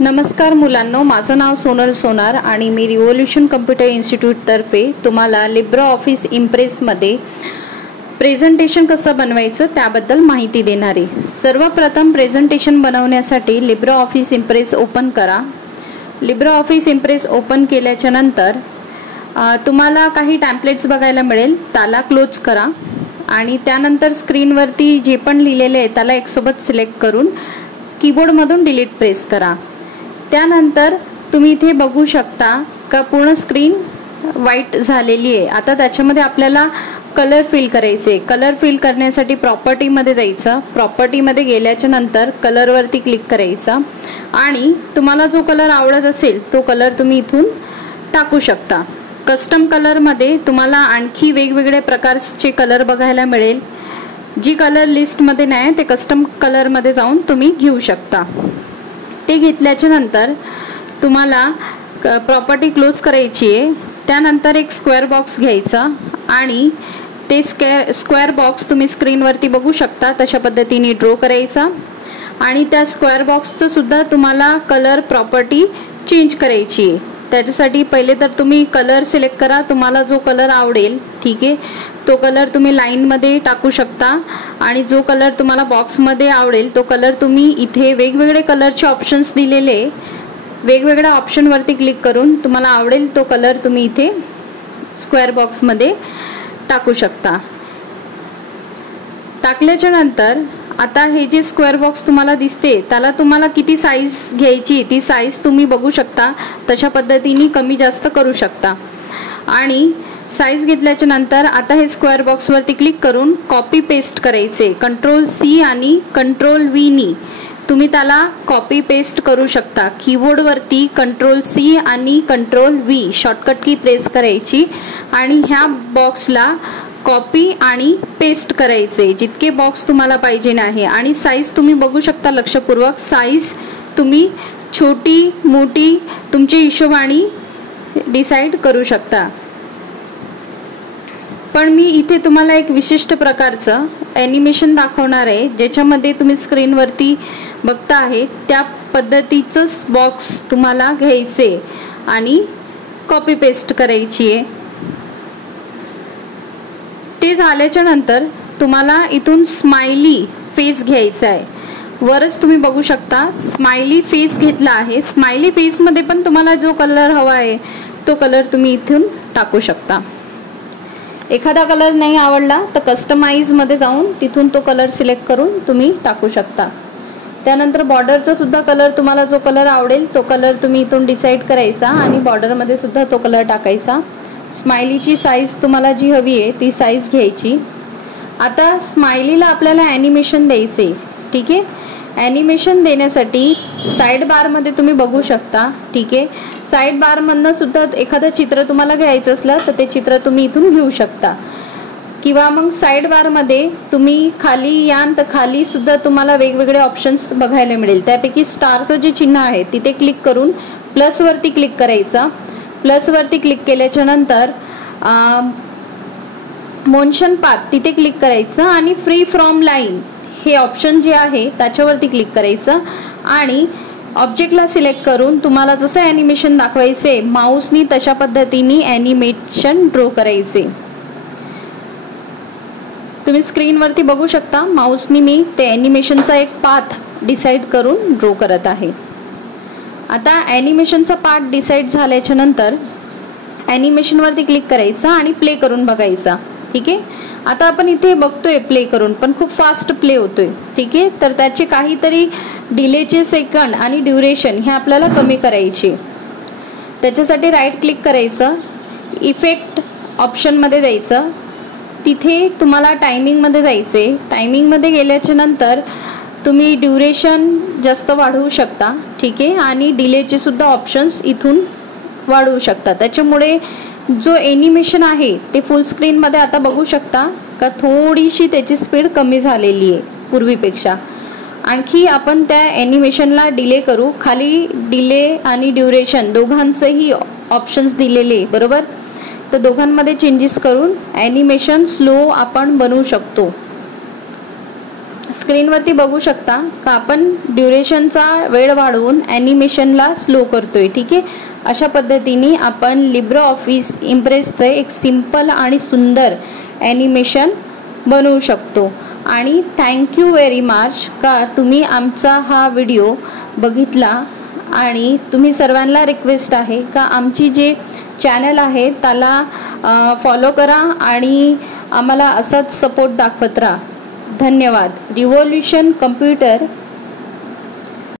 नमस्कार मुलांनो, माझं नाव सोनल सोनार आणि मी रिव्होल्यूशन कम्प्युटर इन्स्टिट्यूटतर्फे तुम्हाला लिब्रे ऑफिस इम्प्रेसमध्ये प्रेझेंटेशन कसं बनवायचं त्याबद्दल माहिती देणार आहे. सर्वप्रथम प्रेझेंटेशन बनवण्यासाठी लिब्रे ऑफिस इम्प्रेस ओपन करा. लिब्रे ऑफिस इम्प्रेस ओपन केल्याच्या नंतर तुम्हाला काही टेम्पलेट्स बघायला मिळेल, त्याला क्लोज करा आणि त्यानंतर स्क्रीनवरती जे पण लिहिलेले आहे त्याला एकसोबत सिलेक्ट करून कीबोर्डमधून डिलीट प्रेस करा. त्यानंतर तुम्ही इथे बघू शकता का पूर्ण स्क्रीन व्हाईट झालेली आहे. आता त्याच्यामध्ये आपल्याला कलर फिल करायचे. कलर फिल करण्यासाठी प्रॉपर्टीमध्ये जायचं. प्रॉपर्टीमध्ये गेल्याच्या नंतर कलरवरती क्लिक करायचा आणि तुम्हाला जो कलर आवडत असेल तो कलर तुम्ही इथून टाकू शकता. कस्टम कलरमध्ये तुम्हाला आणखी वेगवेगळे प्रकारचे कलर बघायला मिळेल. जी कलर लिस्टमध्ये नाही ते कस्टम कलरमध्ये जाऊन तुम्ही घेऊ शकता. ते घेतल्याच्या नंतर तुम्हाला प्रॉपर्टी क्लोज करायची आहे. त्यानंतर एक स्क्वेअर बॉक्स घ्यायचा आणि ते स्क्वेअर बॉक्स तुम्ही स्क्रीनवरती बघू शकता तशा पद्धतीने ड्रॉ करायचा आणि त्या स्क्वेअर बॉक्सचं सुद्धा तुम्हाला कलर प्रॉपर्टी चेंज करायची आहे. त्याच्यासाठी पहिले तर तुम्ही कलर सिलेक्ट करा, तुम्हाला जो कलर आवडेल, ठीक आहे, तो कलर तुम्ही लाईनमध्ये टाकू शकता आणि जो कलर तुम्हाला बॉक्समध्ये आवडेल तो कलर तुम्ही इथे वेगवेगळे कलरचे ऑप्शन्स दिलेले, वेगवेगळ्या ऑप्शनवरती क्लिक करून तुम्हाला आवडेल तो कलर तुम्ही इथे स्क्वेअर बॉक्समध्ये टाकू शकता. टाकल्याच्या नंतर आता हे जे स्क्वेअर बॉक्स तुम्हाला दिसते त्याला तुम्हाला किती साईज घ्यायची ती साईज तुम्ही बघू शकता. तशा पद्धतीने कमी जास्त करू शकता आणि साईज घेतल्याच्या नंतर आता हे स्क्वेअर बॉक्सवरती क्लिक करून कॉपी पेस्ट करायचे. कंट्रोल-C आणि कंट्रोल-V नी तुम्ही त्याला कॉपी पेस्ट करू शकता. कीबोर्डवरती कंट्रोल-C आणि कंट्रोल-V शॉर्टकट की प्रेस करायची आणि ह्या बॉक्सला कॉपी आणि पेस्ट करायचे जितके बॉक्स तुम्हाला पाहिजे आहे. आणि साईज तुम्ही बघू शकता लक्षपूर्वक. साईज तुम्ही छोटी मोठी तुमच्या हिशोबाने डिसाईड करू शकता. पण मी इथे तुम्हाला एक विशिष्ट प्रकारचं ॲनिमेशन दाखवणार आहे ज्याच्यामध्ये तुम्ही स्क्रीनवरती बघता आहे त्या पद्धतीचंच बॉक्स तुम्हाला घ्यायचे आणि कॉपी पेस्ट करायची आहे. ते झाल्याच्या नंतर तुम्हाला इथून स्माइली फेस घ्यायचा आहे. वरच तुम्ही बघू शकता स्माइली फेस घेतला आहे. स्माइली फेसमध्ये पण तुम्हाला जो कलर हवा आहे तो कलर तुम्ही इथून टाकू शकता. एखादा कलर नाही आवडला तर कस्टमाइजमध्ये जाऊन तिथून तो कलर सिलेक्ट करून तुम्ही टाकू शकता. त्यानंतर बॉर्डरचा सुद्धा कलर तुम्हाला जो कलर आवडेल तो कलर तुम्ही इथून डिसाईड करायचा आणि बॉर्डरमध्ये सुद्धा तो कलर टाकायचा. स्माइलीची साईज तुम्हाला जी हवी आहे ती साईज घ्यायची. आता स्माइलीला आपल्याला ॲनिमेशन द्यायचे, ठीक आहे. ॲनिमेशन देण्यासाठी साईड बारमध्ये तुम्ही बघू शकता, ठीक आहे. साईड बारमधनं सुद्धा एखादं चित्र तुम्हाला घ्यायचं असलं तर ते चित्र तुम्ही इथून घेऊ शकता किंवा मग साईड बारमध्ये तुम्ही खाली यान तर खाली सुद्धा तुम्हाला वेगवेगळे ऑप्शन्स बघायला मिळेल. त्यापैकी स्टारचं जे चिन्ह आहे तिथे क्लिक करून प्लसवरती क्लिक करायचा. प्लसवरती क्लिक केल्याच्या नंतर मोशन पाथ तिथे क्लिक करायचं आणि फ्री फ्रॉम लाईन हे ऑप्शन जे आहे त्याच्यावरती क्लिक करायचं आणि ऑब्जेक्टला सिलेक्ट करून तुम्हाला जसं ॲनिमेशन दाखवायचे माऊसनी तशा पद्धतीने ॲनिमेशन ड्रॉ करायचे. तुम्ही स्क्रीनवरती बघू शकता माऊसनी मी ते ॲनिमेशनचा एक पाथ डिसाईड करून ड्रॉ करत आहे. आता ॲनिमेशनचा पार्ट डिसाईड झाल्याच्या नंतर ॲनिमेशनवरती क्लिक करायचा आणि प्ले करून बघायचा, ठीक आहे. आता आपण इथे बघतोय प्ले करून पण खूप फास्ट प्ले होतोय, ठीक आहे. तर त्याचे काहीतरी डिलेचे सेकंड आणि ड्युरेशन हे आपल्याला कमी करायचे. त्याच्यासाठी राईट क्लिक करायचं, इफेक्ट ऑप्शनमध्ये जायचं, तिथे तुम्हाला टायमिंगमध्ये जायचे. टायमिंगमध्ये गेल्याच्या नंतर तुम्ही ड्युरेशन जास्त वाढवू शकता, ठीक आहे. आणि डिलेचे सुद्धा ऑप्शन्स इथून वाढवू शकता. त्याच्यामुळे जो ॲनिमेशन आहे ते फुल स्क्रीनमध्ये आता बघू शकता का थोडीशी त्याची स्पीड कमी झालेली आहे पूर्वीपेक्षा. आणखी आपण त्या ॲनिमेशनला डिले करू. खाली डिले आणि ड्युरेशन दोघांचंही ऑप्शन्स दिलेले बरोबर. तर दोघांमध्ये चेंजेस करून ॲनिमेशन स्लो आपण बनवू शकतो. स्क्रीनवरती बघू शकता का आपण ड्युरेशनचा वेळ वाढवून ॲनिमेशनला स्लो करतोय. ठीक आहे, अशा पद्धतीने आपण लिब्रो ऑफिस इम्प्रेसचं एक सिंपल आणि सुंदर ॲनिमेशन बनवू शकतो. आणि थँक्यू व्हेरी मच का तुम्ही आमचा हा व्हिडिओ बघितला. आणि तुम्ही सर्वांना रिक्वेस्ट आहे का आमची जे चॅनल आहे त्याला फॉलो करा आणि आम्हाला असाच सपोर्ट दाखवत राहा. धन्यवाद. Revolution computer